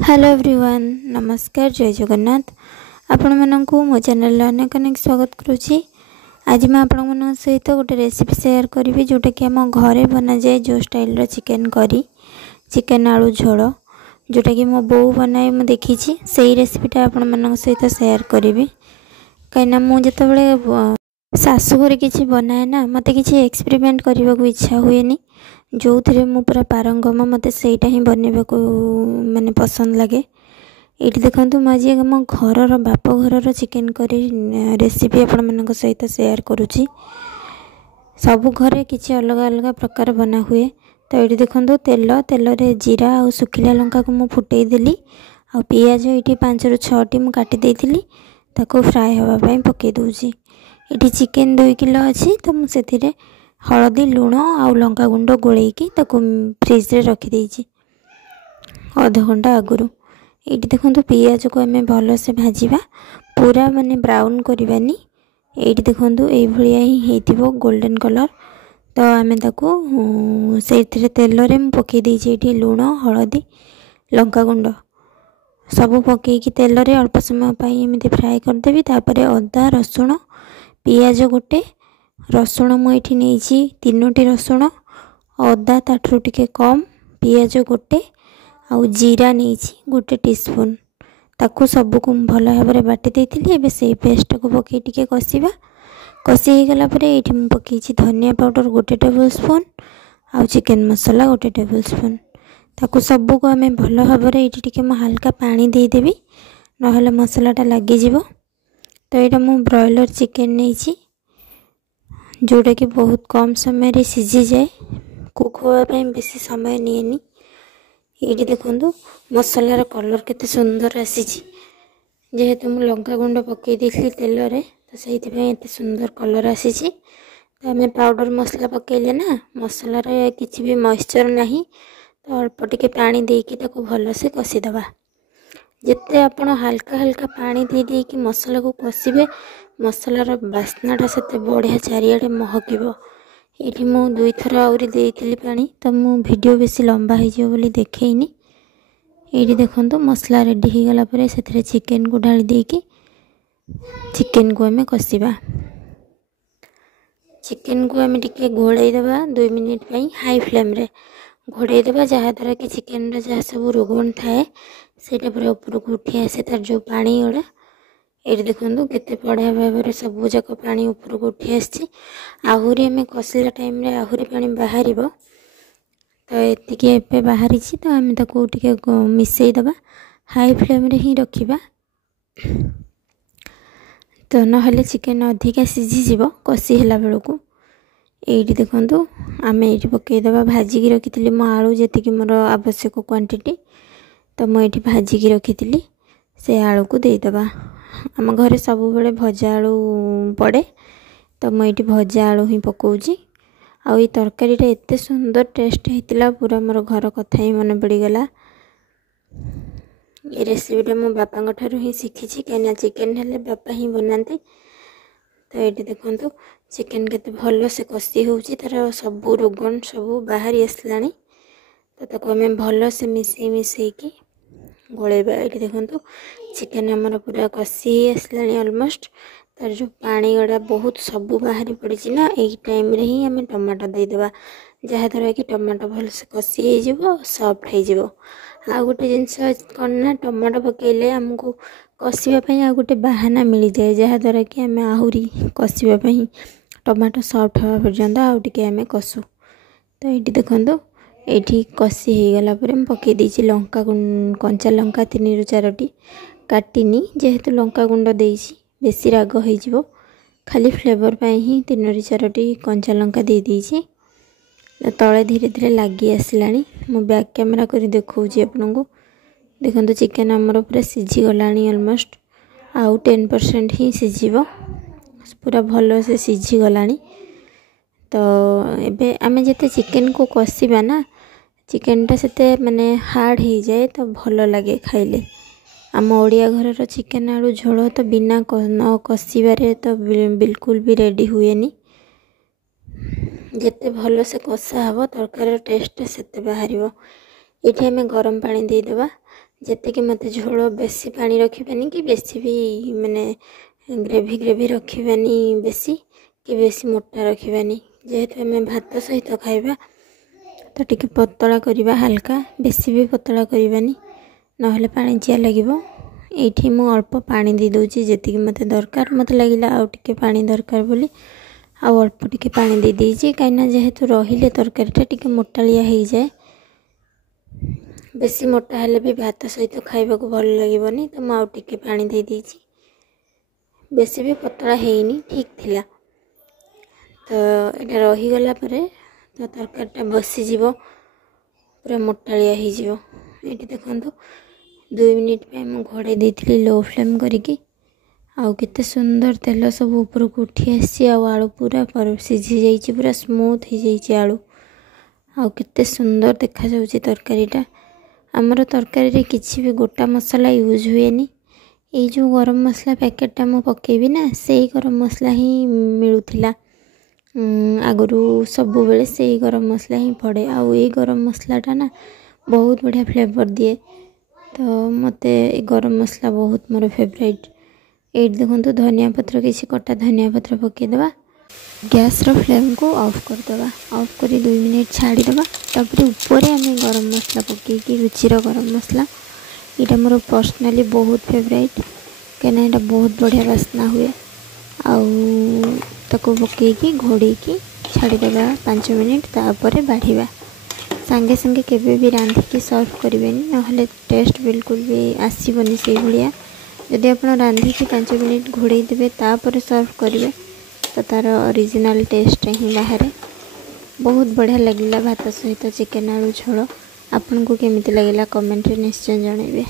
Hello everyone नमस्कार जय जगन्नाथ आपण मानकु मो चैनल अनेक अनेक स्वागत करुच्ची। आज मैं आपण मन सहित गोटे रेसिपी शेयर करी जोटा कि आम घरे बना जाए जो स्टाइल चिकेन करी चिकेन आलू झोल जोटा कि मो बो बनाए मुझे देखी से रेसिपीटा आपण मान सहित शेयर करी कहीं मुझे शाशु घर किसी बनाए ना मत कि एक्सपेरिमेंट करने को इच्छा हुए जो थे मु पूरा पारंगम मत सेटा ही बनवा को माने पसंद लगे। ये देखो मुझे आम घर बाप घर चिकेन करी रेसिपी आपण मान सहित शेयर करुच्ची। सब घरे किसी अलग अलग प्रकार बना हुए तो ये देखो तेल रे जीरा और सुखिला लंका को मुझे फुटे देली आ पियाज ये 5 ରୁ 6टी मुझे काटी ताको फ्राए होगापाई पकई दूची। ये चिकेन 2 किलो अच्छी तो मुझे हलदी लुण आउ लंका गुंड गोलैकी फ्रिज रे रखी आधा घंटा आगुरी। ये देखो पियाज को आम भलसे भाजवा पूरा माने ब्राउन करवानी। ये देखो ये ही हो गोल्डन कलर तो आम से तेल रे पकई देती लुण हलदी लंका गुंड सब पकईकी तेल रे अल्प समय एमती फ्राए करदेवी। तापर अदा रसुण पियाज गोटे रसुण मुझे नहीं 3टी रसुण अदा ताठू टिके कम पियाज गोटे आउ जीरा नहीं गोटे टीस्पून ताकू सबको भल भाव में बाटी देती। से पेस्ट को पकई टिके कषा कषि हो गला ये पकई धनिया पाउडर गोटे टेबल स्पून आउ चिकेन मसला गोटे टेबल स्पून ताकू सबको आम भल भाव में ये हल्का पानी देदेवी ना मसलाटा लगिज। तो यहाँ मु ब्रॉयलर चिकेन नहीं जोटा कि बहुत कम समय रे सीझी जाए कुक होगापाई बेसी समय निएनी। ये देखो मसलार कलर केते सुंदर आसी जेहेतु मु लंका गुंड पकई देती तेल रे तो से एते सुंदर कलर आसी। तो आम पाउडर मसला पकईले ना मसलार किसी भी मॉइस्चर नहीं तो अल्प टिके पानी देकी ताको भल से कषिदबा। जिते आप हल्का हल्का पानी दे देकी मसला को कषिबे मसलार बास्नाटा से बढ़िया चारिआडे महकिब। ये मु 2 थर आउरी देइथिली पानी तो मु वीडियो बेसी लंबा हो बोली देखैनी। ये देखो मसला रेडी हो गला परे से चिकेन को ढाली देकी चिकेन को आम कषिबा। चिकेन को आम टिके घोड़े देबा 2 मिनिट पई हाई फ्लेम रे घोड़े देबा जहाँद्वारा कि चिकेन जहाँ सब रोगन थाए सेटा पूरा ऊपर को उठी आसे तार जो पानी गुड़ा। ये देखो केते बढ़िया भाव में सब जाक पानी ऊपर को उठी आसी आहरी आम कषिला टाइम रे आहरी पानी बाहर तो ये बाहरी तो आम टे मिसईदबा हाई फ्लेम रे ही रखा तो ना चिकेन अधिका सीझीज कषि है बेलू। ये देखो आम ये पकईदबा भाजिकी रखी मो आलू जी मोर आवश्यक क्वांटिटी तो मुझे भाजिकी रखी से आलू को देदबा। आम घरे सब बेले भजा आलू पड़े तो मुझे भजा आलू ही पकाउची। आ ये तरकारीटा एते सुंदर टेस्ट होता पूरा मोर घर कथा ही मन पड़गला। ये रेसिपीटा मो बापा ठारू ही शिखी कहीं चिकेन हेले बापा ही बनाते। तो ये देखो चिकेन केते भल से कषि होउची तार सब रोगन सब बाहरी आसला तो आम भल से मिसईकी गोलेबा। ये देखो चिकेन आमर पूरा कषि आसला ऑलमोस्ट तार जो पानी गुड़ा बहुत सब बाहरी पड़ी ना यही टाइम रे ही आम टमाटो देदेबा जहाँद्वारा कि टमाटो भल से कषि हो सॉफ्ट हो। आ गोटे जिनस कौन ना टमाटो पकईले आमको कषापी आ गोटे बाहाना मिल जाए जहाँद्वारा कि आम आहरी कषापी टमाटो सॉफ्ट हवा पर्यंत आउ टे आम कषु। तो ये देखो ये कषि हो गला पकई देती लंका कंचा लंका 3 ରୁ 4टी काटिनी जेहेतु लंका गुंड देसी बेसी राग हो खाली फ्लेवर पाई ही 3 ରୁ 4टी कंचा लंका दे देती। तले धीरे धीरे लगी आसला मु बैक कैमेरा कर देखा आपन को देखो चिकेन आमर पूरा सीझी गला ऑलमोस्ट आउ 10% ही सीझ पूरा भल से सीझी गला। तो एबे आमे जते चिकेन को कषिबा ना चिकेनटा से माने हार्ड हो जाए तो भल लगे खाइले। आम ओडिया घर चिकेन आलू झोल तो बिना न कषिबारे तो बिल्कुल भी रेडी हुएनी। जिते भल से कषा हम तरकार टेस्ट से बाहर। ये आम गरम पानी देदेबा ଯେତିକି ମୋତେ ଝୋଳ ବେଶୀ ପାଣି ରଖିବାନି କି ବେଶୀ ବି ମାନେ ଗ୍ରେଭି ରଖିବାନି ବେଶୀ କି ବେଶୀ ମୋଟା ରଖିବାନି। ଯେହେତୁ ଆମେ ଭାତ ସହିତ ଖାଇବା ତ ଟିକେ ପତଳା କରିବା ହାଲକା, ବେଶୀ ବି ପତଳା କରିବାନି ନହେଲେ ପାଣିଚିଆ ଲାଗିବ। ଏଇଠି ମୁଁ ଅଳ୍ପ ପାଣି ଦେଇ ଦେଉଛି ଯେତିକି ମୋତେ ଦରକାର। ମୋତେ ଲାଗିଲା ଆଉ ଟିକେ ପାଣି ଦରକାର ବୋଲି ଆଉ ଅଳ୍ପ ଟିକେ ପାଣି ଦେଇ ଦେଇଛି, କାହିଁକିନା ଯେହେତୁ ରହିଲେ ତରକାରୀଟା ଟିକେ ମୋଟାଳିଆ ହେଇଯାଏ। ବେଶୀ ମୋଟା ହେଲେ ବି ଭାତ ସହିତ ଖାଇବାକୁ ଭଲ ଲାଗିବନି, ତ ମୁଁ ଆଉ ଟିକେ ପାଣି ଦେଇ ଦେଇଛି। ବେଶୀ ବି ପତଳା ହେଇନି, ଠିକ୍ ଥିଲା। ତ ଏଇଟା ରହିଗଲା ପରେ ତ ତରକାରୀଟା ବସିଯିବ, ପୁରା ମୋଟାଳିଆ ହେଇଯିବ। ଏଇଠି ଦେଖନ୍ତୁ 2 ମିନିଟ୍ ପାଇଁ ମୁଁ ଘୋଡ଼େଇ ଦେଇଥିଲି ଲୋ ଫ୍ଲେମ୍ କରିକି। ଆଉ କେତେ ସୁନ୍ଦର ତେଲ ସବୁ ଉପରକୁ ଉଠି ଆସିଛି, ଆଉ ଆଳୁ ପୁରା ସିଝି ଯାଇଛି, ପୁରା ସ୍ମୁଥ୍ ହେଇଯାଇଛି ଆଳୁ। ଆଉ କେତେ ସୁନ୍ଦର ଦେଖାଯାଉଛି ତରକାରୀଟା। ଆମର ତରକାରୀରେ କିଛି ବି ଗୋଟା ମସଲା ୟୁଜ୍ ହୁଏନି। ଏଇ ଯେଉଁ ଗରମ ମସଲା ପ୍ୟାକେଟଟା ମୁଁ ପକେଇବି ନା, ସେଇ ଗରମ ମସଲା ହିଁ ମିଳୁଥିଲା ଆଗରୁ, ସବୁବେଳେ ସେଇ ଗରମ ମସଲା ହିଁ ପଡ଼େ। ଆଉ ଏଇ ଗରମ ମସଲାଟା ନା ବହୁତ ବଢ଼ିଆ ଫ୍ଲେଭର୍ ଦିଏ। ତ ମୋତେ ଏ ଗରମ ମସଲା ବହୁତ ମୋର ଫେଭରାଇଟ୍। ଏଇଠି ଦେଖନ୍ତୁ ଧନିଆ ପତ୍ର, କିଛି କଟା ଧନିଆ ପତ୍ର ପକାଇଦେବା। ଗ୍ୟାସ୍ର ଫ୍ଲେମ୍କୁ ଅଫ୍ କରିଦେବା। ଅଫ୍ କରି 2 ମିନିଟ୍ ଛାଡ଼ିଦେବା। ତାପରେ ଉପରେ ଆମେ ଗରମ ମସଲା ପକାଇକି, ରୁଚିର ଗରମ ମସଲା, ଏଇଟା ମୋର ପର୍ସନାଲି ବହୁତ ଫେଭରାଇଟ୍, କାହିଁକିନା ଏଇଟା ବହୁତ ବଢ଼ିଆ ବାସ୍ନା ହୁଏ। ଆଉ ତାକୁ ପକାଇକି ଘୋଡ଼େଇକି ଛାଡ଼ିଦେବା 5 ମିନିଟ୍, ତାପରେ ବାଢ଼ିବା। ସାଙ୍ଗେ ସାଙ୍ଗେ କେବେ ବି ରାନ୍ଧିକି ସର୍ଭ କରିବେନି, ନହେଲେ ଟେଷ୍ଟ ବିଲକୁଲ ବି ଆସିବନି ସେଇଭଳିଆ। ଯଦି ଆପଣ ରାନ୍ଧିକି 5 ମିନିଟ୍ ଘୋଡ଼େଇ ଦେବେ ତାପରେ ସର୍ଭ କରିବେ ତ ତା'ର ଅରିଜିନାଲ୍ ଟେଷ୍ଟଟା ହିଁ ବାହାରେ। ବହୁତ ବଢ଼ିଆ ଲାଗିଲା ଭାତ ସହିତ ଚିକେନ୍ ଆଳୁ ଝୋଳ। ଆପଣଙ୍କୁ କେମିତି ଲାଗିଲା କମେଣ୍ଟରେ ନିଶ୍ଚୟ ଜଣାଇବେ।